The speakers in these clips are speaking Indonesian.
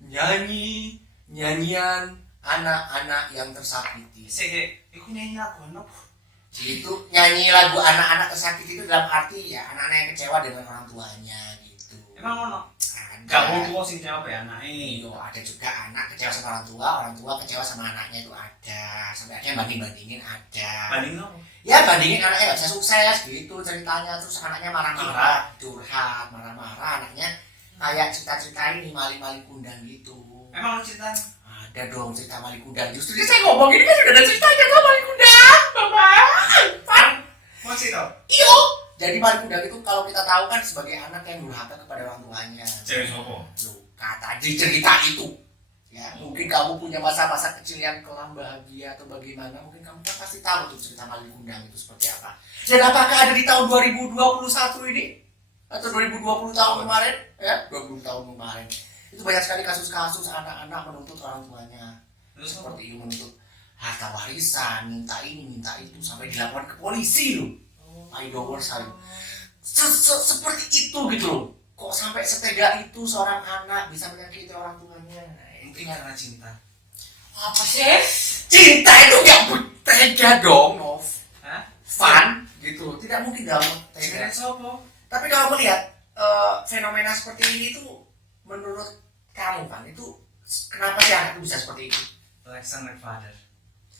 nyanyi nyanyian anak-anak yang tersakiti. Iku nyanyi lagu apa? Itu nyanyi lagu anak-anak tersakiti itu dalam arti ya anak-anak yang kecewa dengan orang tuanya gitu. Emang ono? Gak Gak mau sing kecewa ya anaknya. Iya, ada juga anak kecewa sama orang tua kecewa sama anaknya itu ada. Sampai ada yang banding-bandingin ada. Bandingin apa? Ya bandingin anaknya gak bisa sukses gitu ceritanya. Terus anaknya marah-marah, curhat, marah-marah. Anaknya kayak cerita-cerita ini maling-maling kundang gitu. Emang lo ceritanya? Ada dong cerita maling kundang. Justru saya ngomong ini kan sudah ada ceritanya sama maling kundang, Bapak. Mau cerita? Iyo. Jadi maling kundang itu kalau kita tahu kan sebagai anak yang durhaka kepada orang tuanya. Cewek sopo? Loh, kata di cerita itu. Ya, mungkin kamu punya masa-masa kecil yang kelam bahagia atau bagaimana, mungkin kamu kan pasti tahu tuh cerita maling kundang itu seperti apa. Dan apakah ada di tahun 2021 ini? Atau 2020 tahun kemarin? Ya, 20 tahun kemarin. Itu banyak sekali kasus-kasus anak-anak menuntut orang tuanya. Terus Seperti itu menuntut harta warisan, minta ini, minta itu, sampai dilaporkan ke polisi loh. Idol saya seperti itu gitu loh. Kok sampai setega itu seorang anak bisa menyakiti orang tuanya? mungkin karena cinta. Apa sih? Cinta itu gak bertega dong, Nov. Hah? Fun gitu. Tidak mungkin dalam tega. Cewek sopo? Tapi kalau melihat fenomena seperti ini tuh menurut kamu kan itu kenapa sih anak itu bisa seperti itu? Alexander Father.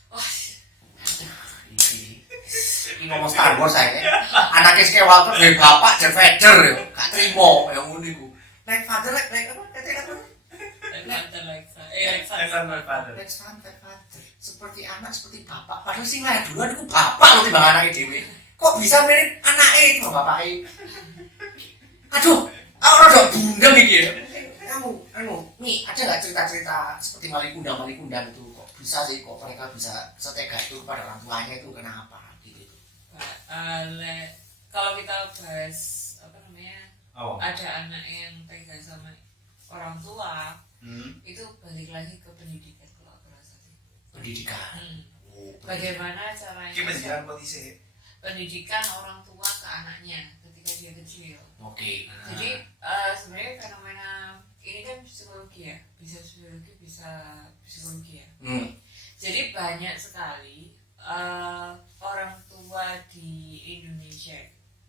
Wah, ini ngomong Star Wars saya. Anaknya Skywalker dari bapak Darth Vader ya. Gak terima yang unik. Like father like apa? Kata apa? Alexander Father. Like father. Seperti anak seperti bapak. Padahal sing lain duluan itu bapak loh timbang anaknya dewe. Kok bisa mirip anaknya ini bapaknya? Aduh, aku udah bundel nih ya. Kamu, nih ada nggak cerita-cerita seperti maling kundang itu kok bisa sih kok mereka bisa setega itu kepada orang tuanya itu kenapa gitu? Kalau kita bahas apa namanya, Oh. ada anak yang tega sama orang tua, itu balik lagi ke pendidikan kalau aku rasa sih. Pendidikan. Bagaimana caranya? Kita jalan polisi. Pendidikan orang tua ke anaknya ketika dia kecil. Oke. Jadi sebenarnya fenomena ini kan psikologi ya, bisa psikologi bisa psikologi ya. Jadi banyak sekali orang tua di Indonesia.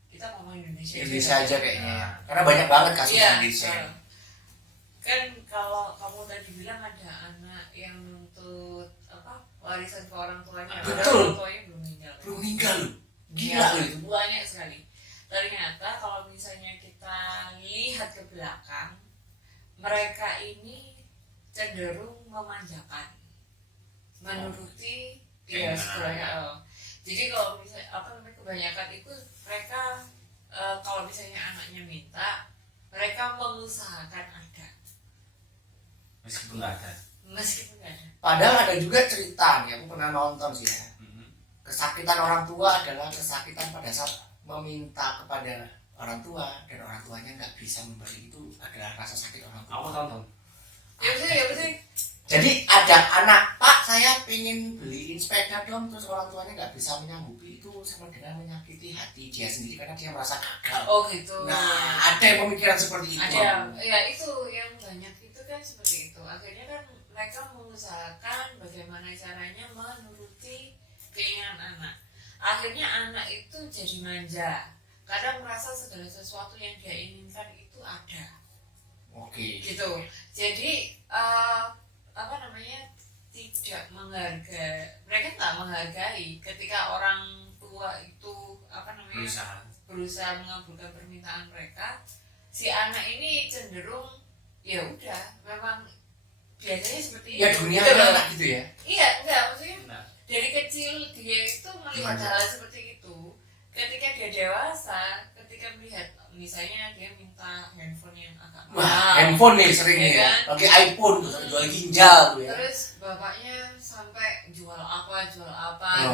Kita ngomong Indonesia aja kayaknya ya. Karena banyak banget kasus iya, Indonesia. Kan kalau kamu tadi bilang ada anak yang nuntut apa warisan ke orang tuanya, Betul. padahal orang tuanya belum meninggal. Belum meninggal loh. Gila Ya, loh itu. banyak sekali. Ternyata kalau misalnya kita lihat ke belakang, mereka ini cenderung memanjakan, menuruti dia sebenarnya. Jadi kalau misalnya apa namanya kebanyakan itu mereka kalau misalnya anaknya minta, mereka mengusahakan ada, Meskipun nggak ada. meskipun nggak ada. Padahal ada juga cerita nih, aku pernah nonton sih ya. Kesakitan orang tua adalah kesakitan pada saat meminta kepada orang tua dan orang tuanya nggak bisa memberi, itu adalah rasa sakit orang tua. Aku tonton. Ya betul. Jadi ada anak, Pak saya pengen beliin sepeda dong, terus orang tuanya nggak bisa menyanggupi, itu sama dengan menyakiti hati dia sendiri karena dia merasa gagal. Oh gitu. Nah, ada yang pemikiran seperti itu. Ada, ya itu yang banyak itu kan seperti itu. Akhirnya kan mereka mengusahakan bagaimana caranya menuruti keinginan anak. Akhirnya anak itu jadi manja, kadang merasa segala sesuatu yang dia inginkan itu ada. Oke. Gitu. Jadi apa namanya, tidak menghargai, mereka nggak menghargai ketika orang tua itu apa namanya berusaha mengabulkan permintaan mereka. Si anak ini cenderung ya udah memang biasanya seperti Ya itu. dunia Gitu loh. anak gitu ya. Iya, enggak maksudnya Nah, dari kecil dia itu melihat hal seperti itu. Ketika dia dewasa, ketika melihat misalnya dia minta handphone yang agak Wah, mahal, handphone nih sering nih ya. kan? Pakai iPhone tuh sampai jual ginjal tuh ya. Terus bapaknya sampai jual apa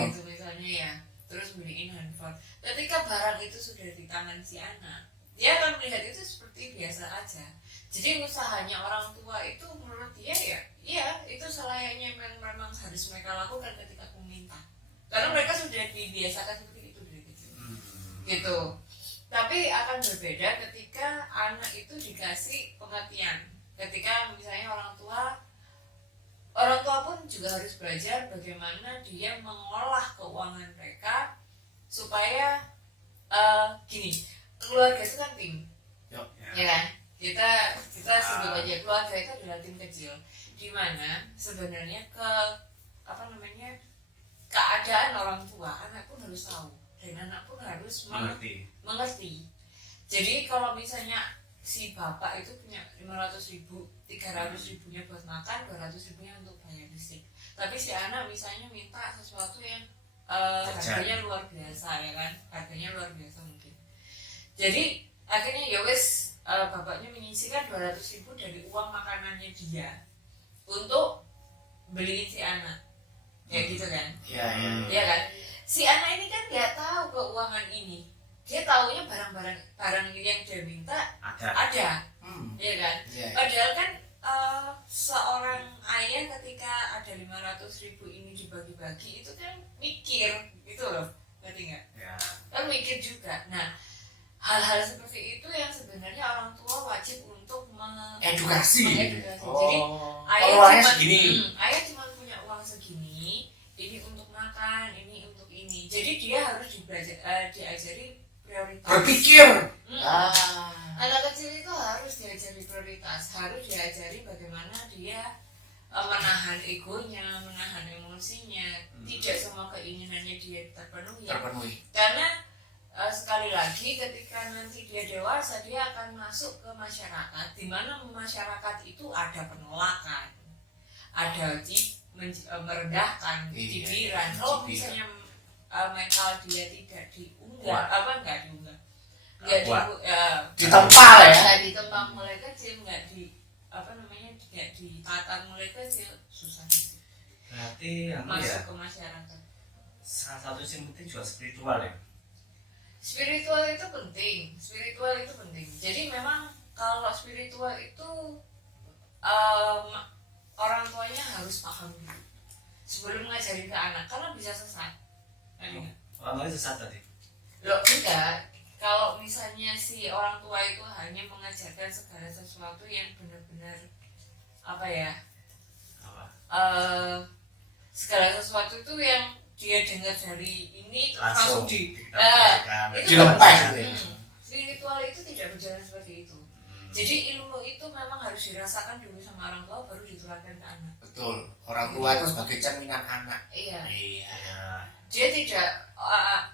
gitu misalnya ya. Terus beliin handphone. Ketika barang itu sudah di tangan si anak, dia akan melihat itu seperti biasa aja. Jadi usahanya orang tua itu menurut dia ya, iya itu selayaknya memang harus mereka lakukan ketika aku minta. Karena mereka sudah dibiasakan seperti itu dari kecil. Gitu. Tapi akan berbeda ketika anak itu dikasih pengertian. ketika misalnya orang tua pun juga harus belajar bagaimana dia mengolah keuangan mereka supaya gini, keluarga itu kan tim, Yuk. ya kan? Kita sebut aja keluarga itu adalah tim kecil, di mana sebenarnya keadaan orang tua anak pun harus tahu dan anak pun harus mengerti. Jadi kalau misalnya si bapak itu punya 500.000, 300.000-nya buat makan, 200.000-nya untuk bayar listrik. Tapi si anak misalnya minta sesuatu yang harganya luar biasa, ya kan? Harganya luar biasa mungkin. Jadi akhirnya ya wes bapaknya menyisihkan 200.000 dari uang makanannya dia untuk beliin si anak, kayak gitu kan? Iya kan? Si anak ini kan nggak tahu keuangan ini. Dia taunya barang yang dia minta ada. Iya kan? Padahal kan seorang ayah ketika ada 500.000 ini dibagi-bagi itu kan mikir gitu loh, ngerti nggak? Kan mikir juga. Nah, hal-hal seperti itu yang sebenarnya orang tua wajib untuk edukasi. Jadi ayah cuma punya uang segini, ini untuk makan, ini untuk ini. Jadi dia harus diajari prioritas. Berpikir. Anak kecil itu harus diajari prioritas, harus diajari bagaimana dia menahan egonya, menahan emosinya, tidak semua keinginannya dia terpenuhi. Karena sekali lagi ketika nanti dia dewasa dia akan masuk ke masyarakat, di mana masyarakat itu ada penolakan, ada merendahkan, cibiran. Kalau misalnya mental dia tidak ditempa mulai kecil, nggak ditata mulai kecil, susah berarti masuk ke masyarakat. Salah satu yang penting juga spiritual ya. Spiritual itu penting. Jadi memang kalau spiritual itu orang tuanya harus paham dulu sebelum ngajarin ke anak, karena bisa sesat. Orang tuanya sesat tadi. Loh enggak, kalau misalnya si orang tua itu hanya mengajarkan segala sesuatu yang benar-benar segala sesuatu itu yang dia dengar dari ini langsung dilepas. Spiritual itu tidak berjalan seperti itu. Jadi ilmu itu memang harus dirasakan dulu sama orang tua, baru ditularkan ke anak. Betul, orang tua itu sebagai cerminan anak. Iya. Dia tidak,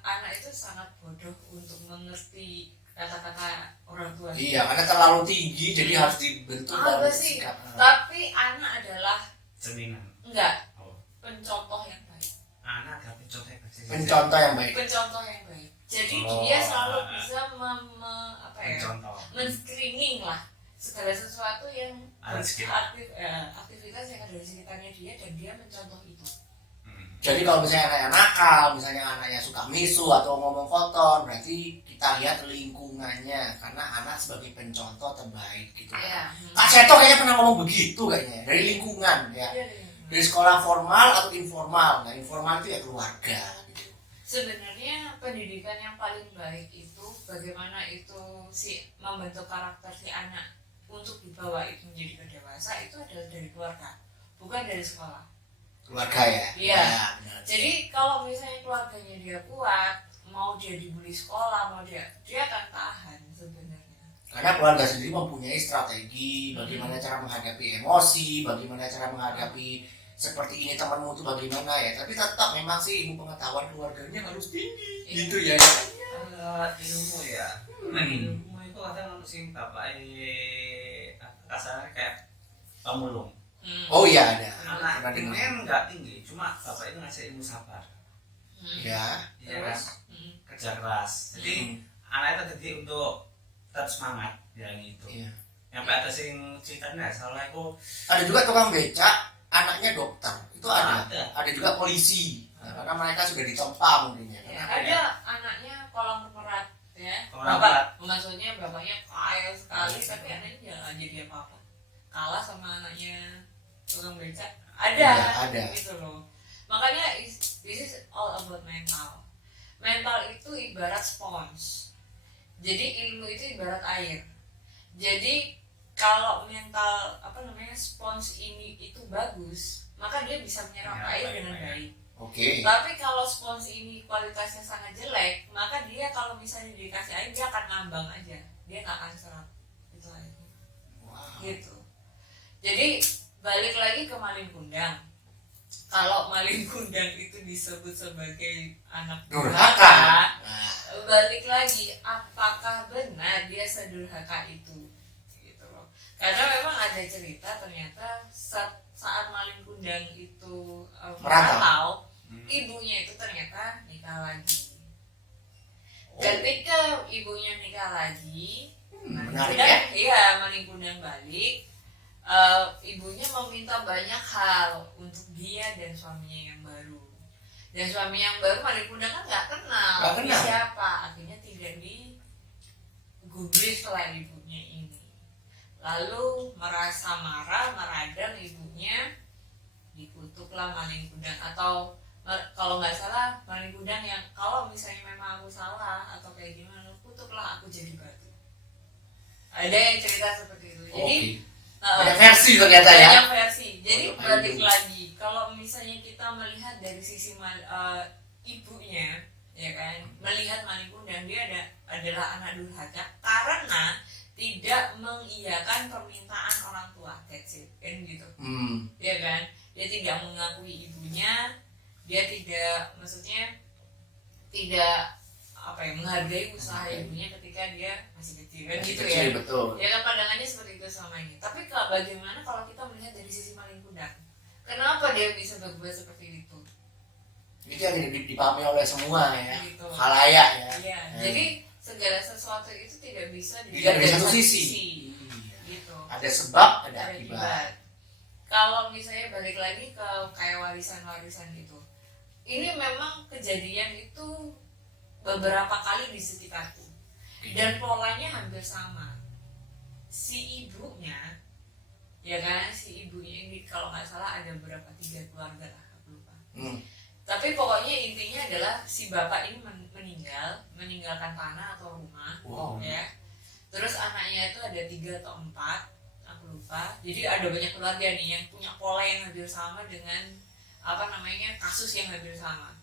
anak itu sangat bodoh untuk mengerti kata-kata orang tua. Iya, karena terlalu tinggi, jadi harus dibentuk dalam sikap. Tapi anak adalah cerminan. Enggak. Pencontoh yang baik. Anak adalah pencontoh yang baik. Jadi dia selalu bisa men-screening lah segala sesuatu yang aktivitas yang ada di sekitarnya dia, dan dia mencontoh itu. Jadi kalau misalnya anaknya nakal, misalnya anaknya suka misu atau ngomong kotor, berarti kita lihat lingkungannya, karena anak sebagai pencontoh terbaik gitu. Kak Seto kayaknya pernah ngomong begitu kayaknya, dari lingkungan ya. Dari sekolah formal atau informal. Nah, informal itu ya keluarga gitu. Sebenarnya pendidikan yang paling baik itu bagaimana itu membentuk karakter si anak untuk dibawa itu menjadi ke dewasa, itu adalah dari keluarga, bukan dari sekolah. Keluarga ya? Iya. Jadi kalau misalnya keluarganya dia kuat, mau dia dibully sekolah, dia akan tahan sebenarnya. Karena keluarga sendiri mempunyai strategi bagaimana cara menghadapi emosi, bagaimana cara menghadapi seperti ini temanmu itu bagaimana ya. Tapi tetap memang sih ilmu pengetahuan keluarganya harus tinggi. Gitu ya. Ilmu ya. Ilmu itu kadang sing bapak kasarnya kayak pemulung. Oh iya ada. Anak ilmunya nggak tinggi, cuma bapak itu ngasih ilmu sabar. Ya. Ya kan? Kerja keras. Jadi anak itu jadi untuk tetap semangat yang itu. Iya. Yang ada sing ceritanya salah aku. Ada juga tukang becak, anaknya dokter. Itu ada. Ada juga polisi. Nah, karena mereka sudah ditempa mungkin ya. Ada anaknya kolong pemerat ya. Maksudnya bapaknya kaya sekali, tapi anaknya jangan jadi apa-apa. Kalah sama anaknya tukang becak. Ada. Gitu loh. Makanya this is all about mental. Mental itu ibarat sponge. Jadi ilmu itu ibarat air. Jadi kalau mental spons ini itu bagus, maka dia bisa menyerap air dengan baik. Oke. Tapi kalau spons ini kualitasnya sangat jelek, maka dia kalau misalnya dikasih air dia akan ngambang aja, dia nggak akan serap itu airnya. Wow. Gitu. Jadi balik lagi ke maling kundang. Kalau maling kundang itu disebut sebagai anak Durhaka. Nah, balik lagi, apakah benar dia sedurhaka itu? Gitu loh. Karena memang ada cerita ternyata saat maling kundang itu merantau, ibunya itu ternyata nikah lagi. Ketika ibunya nikah lagi, menarik ya? Iya, maling kundang balik. Ibunya meminta banyak hal untuk dia dan suaminya yang baru. Dan suami yang baru maling kundang kan nggak kenal dia siapa, akhirnya tidak digubris oleh ibunya ini. Lalu merasa marah, meradang ibunya, dikutuklah maling kundang. Atau kalau nggak salah maling kundang yang kalau misalnya memang aku salah atau kayak gimana, kutuklah aku jadi batu. Ada yang cerita seperti itu. Jadi banyak versi ternyata ya. Banyak versi. Jadi balik lagi, kalau misalnya kita melihat dari sisi ibunya, ya kan, melihat maling kundang dia adalah anak durhaka karena tidak mengiyakan permintaan orang tua, that's it, kan gitu. Ya kan, dia tidak mengakui ibunya, dia tidak, maksudnya tidak menghargai usaha ibunya ketika dia masih kecil, kan gitu ya. Betul. Ya kan, pandangannya seperti itu selama ini. Tapi bagaimana kalau kita melihat dari sisi maling kundang? Kenapa dia bisa berbuat seperti itu? Itu yang dipahami oleh semua ya, Gitu. khalayak ya. Iya. Jadi segala sesuatu itu tidak bisa dilihat dari satu sisi. Gitu. Ada sebab, ada akibat. Kalau misalnya balik lagi ke kayak warisan-warisan itu, ini memang kejadian itu beberapa kali di sekitarku dan polanya hampir sama. Si ibunya, ya kan, si ibunya ini kalau nggak salah ada berapa, 3 keluarga lah, aku lupa. Tapi pokoknya intinya adalah si bapak ini meninggalkan tanah atau rumah, ya. Terus anaknya itu ada 3 atau 4, aku lupa. Jadi ada banyak keluarga nih yang punya pola yang hampir sama dengan kasus yang hampir sama.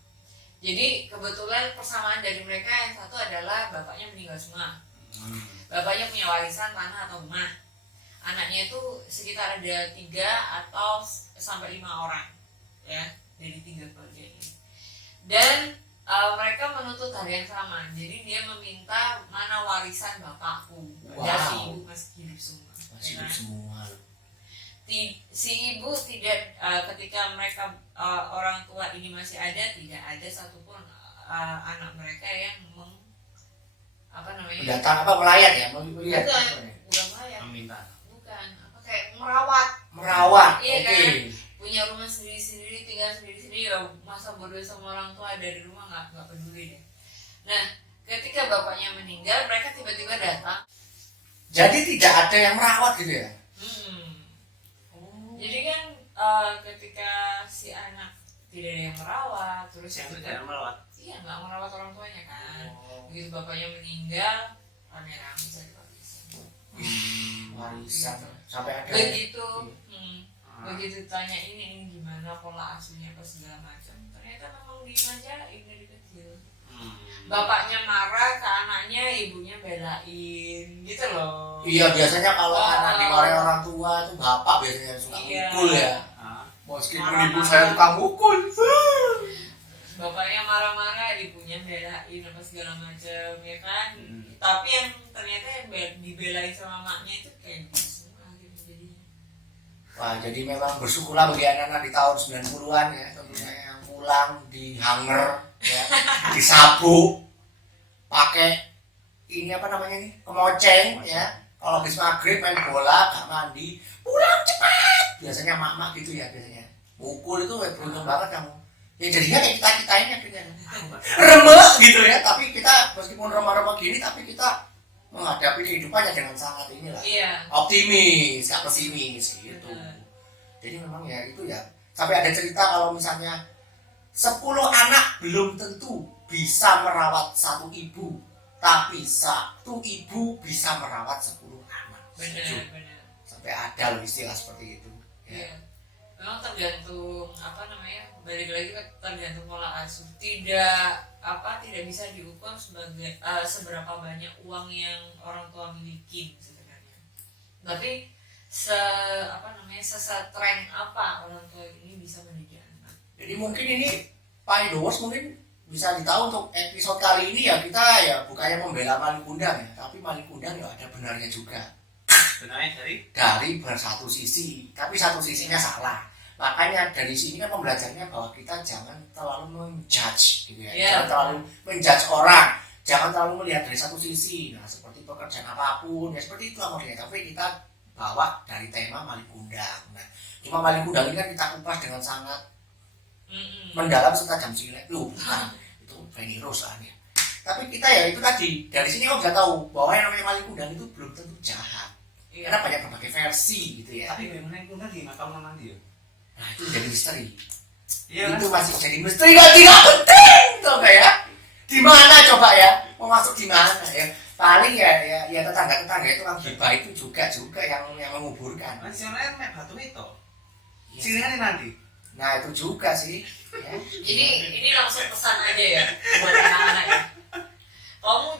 Jadi kebetulan persamaan dari mereka, yang satu adalah bapaknya meninggal semua. Bapaknya punya warisan tanah atau rumah. Anaknya itu sekitar ada 3 atau sampai 5 orang, ya, dari 3 keluarga ini. Dan mereka menuntut hal yang sama. Jadi dia meminta mana warisan bapakku. Dan si ibu masih hidup semua. Masih hidup semua. Si ibu tidak, ketika mereka orang tua ini masih ada, tidak ada satupun anak mereka yang datang melayat ya, melihat. Bukan melayat. Meminta. Bukan, kayak merawat. Iya kan? Punya rumah sendiri-sendiri, tinggal sendiri-sendiri, ya masa bodoh sama orang tua dari rumah nggak peduli deh. Nah, ketika bapaknya meninggal, mereka tiba-tiba datang. Jadi tidak ada yang merawat gitu ya? Jadi kan ketika si anak tidak ada yang merawat, terus yang tidak merawat, iya, nggak merawat orang tuanya kan. Begitu bapaknya meninggal, rame-rame cari warisan sampai ada. Begitu tanya ini gimana pola asuhnya apa segala macam, ternyata memang dimanjain dari kecil. Bapaknya marah ke anaknya, ibunya belain, gitu loh. Iya, biasanya kalau anak dimarahin orang tua itu bapak biasanya suka mukul ya. Meskipun ibu saya tukang mukul. Bapaknya marah-marah, ibunya belain apa segala macam, ya kan. Tapi yang ternyata yang dibelain sama maknya itu kayak gitu semua jadinya. Wah, jadi memang bersyukurlah bagi anak-anak di tahun 90-an ya, tentunya yang pulang di hanger ya, disapu pakai ini kemoceng ya. Kalau habis maghrib main bola, gak mandi, pulang cepat. Biasanya mak-mak gitu ya biasanya. Mukul itu beruntung banget kamu. Ya jadinya kayak kita ini akhirnya remek gitu ya. Tapi kita meskipun remah-remah gini, tapi kita menghadapi kehidupannya dengan sangat optimis, gak pesimis gitu. Jadi memang ya itu ya. Sampai ada cerita kalau misalnya 10 anak belum tentu bisa merawat satu ibu, tapi satu ibu bisa merawat 10 anak. Benar. sampai ada loh istilah seperti itu ya. Iya. Memang tergantung balik lagi tergantung pola asuh. Tidak bisa diukur sebagai seberapa banyak uang yang orang tua miliki sebenarnya. Tapi sestrength apa orang tua ini bisa mendidik anak. Jadi mungkin ini Pak Idowos mungkin bisa ditahu untuk episode kali ini ya, kita ya bukannya membela maling kundang ya, tapi maling kundang ya ada benarnya juga. Benarnya Dari bersatu sisi, tapi satu sisinya salah. Makanya dari sini kan pembelajarannya bahwa kita jangan terlalu menjudge gitu ya. Jangan terlalu menjudge orang, jangan terlalu melihat dari satu sisi. Nah, seperti pekerjaan apapun ya seperti itu akhirnya. Tapi kita bawa dari tema maling kundang. Nah, cuma maling kundang ini kan kita kupas dengan sangat mendalam setajam silet. Bukan itu Feni Rose lah ya. Tapi kita ya itu tadi dari sini kok bisa tahu bahwa yang namanya maling kundang itu belum tentu jahat. Karena banyak berbagai versi gitu ya. Tapi maling kundang di mata orang dia. Nah itu jadi misteri. Iya, itu masih jadi misteri kan tidak penting tuh kayak. Di mana coba ya? Mau masuk di mana ya? Paling ya tetangga itu kan gibah itu juga yang menguburkan. Nasionalnya mek batu itu. Ya. Siringan nanti. Nah itu juga sih. Ya. Jadi ini langsung pesan aja ya buat anak-anak ya. Kamu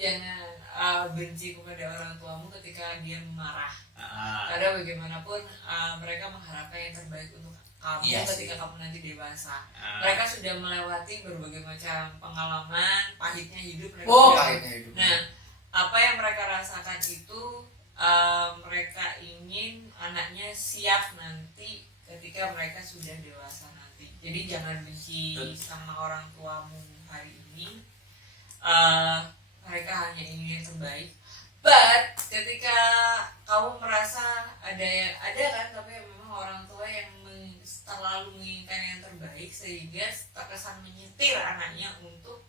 jangan benci kepada orang tuamu ketika dia marah. Karena bagaimanapun mereka mengharapkan yang terbaik untuk kamu ketika kamu nanti dewasa. Mereka sudah melewati berbagai macam pengalaman, pahitnya hidup. Pahitnya hidup. Nah, apa yang mereka rasakan itu mereka ingin anaknya siap nanti ketika mereka sudah dewasa nanti. Jadi jangan benci sama orang tuamu hari ini. Mereka hanya ingin yang terbaik. But ketika kamu merasa ada kan, tapi memang orang tua yang terlalu menginginkan yang terbaik sehingga terkesan menyetir anaknya untuk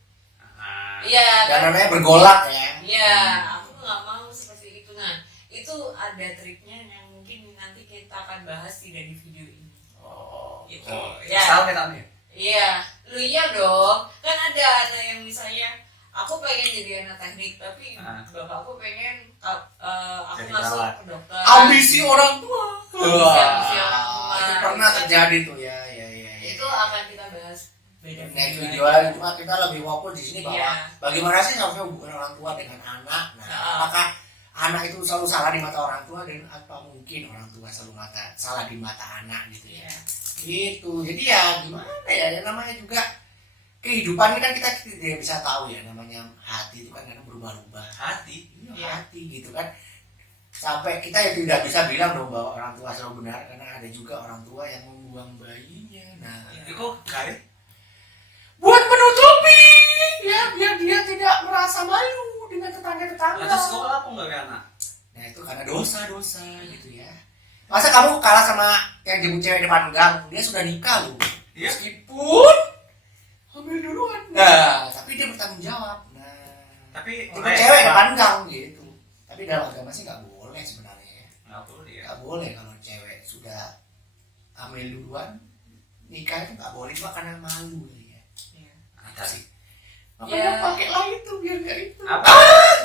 dan namanya bergolak ya. Iya, aku nggak mau seperti itu. Nah, itu ada triknya yang mungkin nanti kita akan bahas tidak di video ini. Gitu. Ya. Salah katanya. Iya, lu iya dong. Kan ada anak yang misalnya aku pengen jadi anak teknik, tapi bapakku pengen aku jadi masuk perawat. ke dokter. Ambisi orang tua. Ambisi orang tua. Itu pernah terjadi tuh ya. Itu akan kita bahas beda Next video aja, cuma kita lebih fokus di sini bahwa bagaimana sih seharusnya hubungan orang tua dengan anak. Nah, apakah anak itu selalu salah di mata orang tua dan apa mungkin orang tua selalu salah di mata anak gitu ya. Gitu. Jadi ya gimana ya, namanya juga kehidupan ini kan kita tidak bisa tahu ya, namanya hati itu kan kadang berubah-ubah. Hati gitu kan. Sampai kita ya tidak bisa bilang dong bahwa orang tua selalu benar, karena ada juga orang tua yang membuang bayinya. Nah, itu kait buat menutupi ya, biar dia tidak merasa malu dengan tetangga-tetangga. Terus sekolah apa enggak anak? Nah itu karena dosa gitu ya. Masa kamu kalah sama yang jemput cewek depan gang, dia sudah nikah loh. Iya. Meskipun hamil duluan. Nah, tapi dia bertanggung jawab. Nah, Tapi jemput cewek depan gang gitu. Tapi dalam agama sih nggak boleh sebenarnya. Nggak boleh kalau cewek sudah hamil duluan nikah itu nggak boleh, cuma karena malu ya. Ada sih. Makanya pakai lah itu biar nggak itu.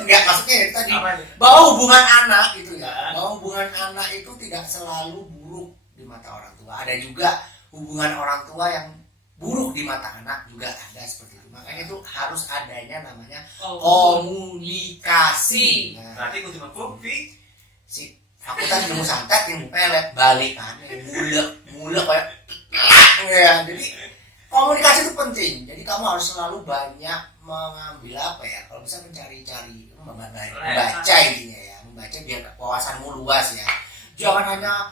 Nggak, maksudnya ya tadi bahwa hubungan anak itu ya, bahwa hubungan anak itu tidak selalu buruk di mata orang tua. Ada juga hubungan orang tua yang buruk di mata anak juga ada seperti itu. Makanya itu harus adanya namanya komunikasi. Nah, berarti aku cuma kopi. Si aku tadi mau santet yang pelet balik kan, mulek kayak ya. Jadi komunikasi itu penting. Jadi kamu harus selalu banyak mengambil apa ya, kalau bisa mencari-cari, membaca intinya ya, membaca biar wawasanmu luas ya. Jangan hanya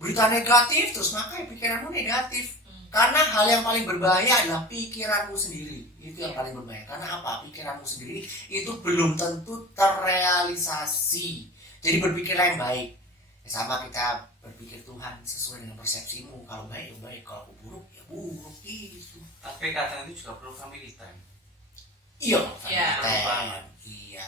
berita negatif terus makanya pikiranmu negatif. Karena hal yang paling berbahaya adalah pikiranmu sendiri. Itu yang paling berbahaya. Karena apa? Pikiranmu sendiri itu belum tentu terrealisasi. Jadi berpikirlah yang baik. Ya, sama kita berpikir Tuhan sesuai dengan persepsimu. Kalau baik ya baik, kalau buruk ya buruk gitu. Tapi kadang itu juga perlu family time. Iya. Iya.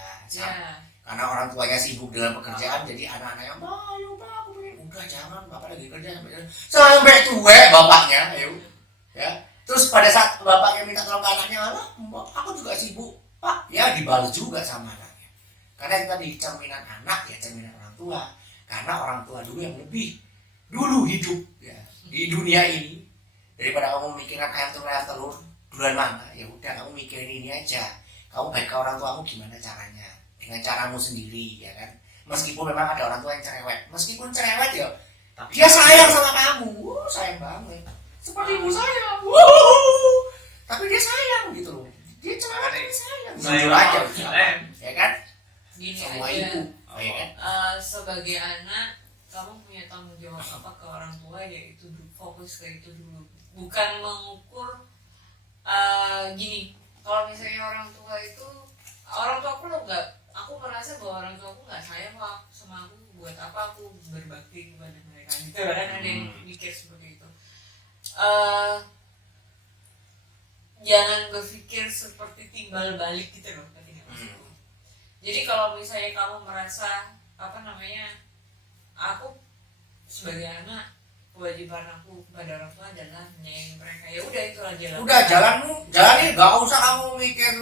Karena orang tuanya sibuk dengan pekerjaan, jadi anak-anaknya ayo pak, aku pengen, udah jangan, bapak lagi kerja sampai tua bapaknya, ayo ya. Terus pada saat bapaknya minta tolong ke anaknya, aku juga sibuk pak, ya dibalas juga sama anaknya. Karena itu tadi cerminan anak ya, cerminan orang tua. Karena orang tua dulu yang lebih dulu hidup ya di dunia ini, daripada kamu mikirkan ayam telur duluan mana, ya udah kamu mikirin ini aja. Kamu baik ke orang tuamu gimana caranya, dengan caramu sendiri ya kan. Meskipun memang ada orang tua yang cerewet, meskipun cerewet ya Tapi dia sayang sama kamu, sayang banget seperti ibu saya, tapi dia sayang gitu loh, dia cerewet tapi sayang, jujur aja ya kan. Gini Semua aja, ibu ya kan. sebagai anak kamu punya tanggung jawab apa ke orang tua, yaitu fokus ke itu dulu, bukan mengukur gini. Kalau misalnya orang tua aku lo nggak, aku merasa bahwa orang tua aku nggak sayang sama aku, buat apa aku berbakti kepada mereka gitu kan. Ada yang mikir seperti itu. Jangan berpikir seperti timbal balik gitu loh, ketika maksudku. Jadi kalau misalnya kamu merasa aku sebagai anak, kewajiban aku kepada orang tua adalah menyayangi mereka, ya udah itu aja lah. Udah jalanin, gak usah kamu mikir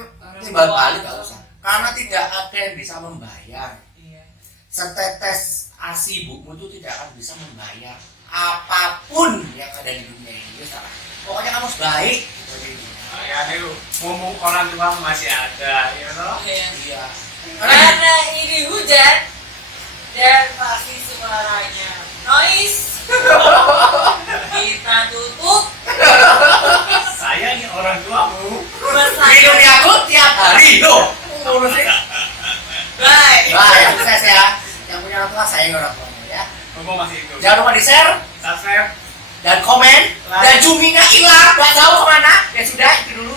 timbal balik, gak usah, karena tidak ada yang bisa membayar. Iya. Setetes ASI ibumu itu tidak akan bisa membayar apapun yang ada di dunia ini. Pokoknya kamu harus baik. ya itu ngomong orang tua masih ada ya toh. Iya. Karena ini hujan dan pasti suaranya noise, kita tutup. Sayangi orang tuamu. Minum Yakult tiap hari loh. Ngurusin. Bye. Bye, sukses ya. Yang punya orang tua sayang orang tuanya ya. Ngomong masih itu. Jangan lupa di share Subscribe. dan komen, dan cumingnya hilang, gak tahu kemana. Ya sudah, itu dulu.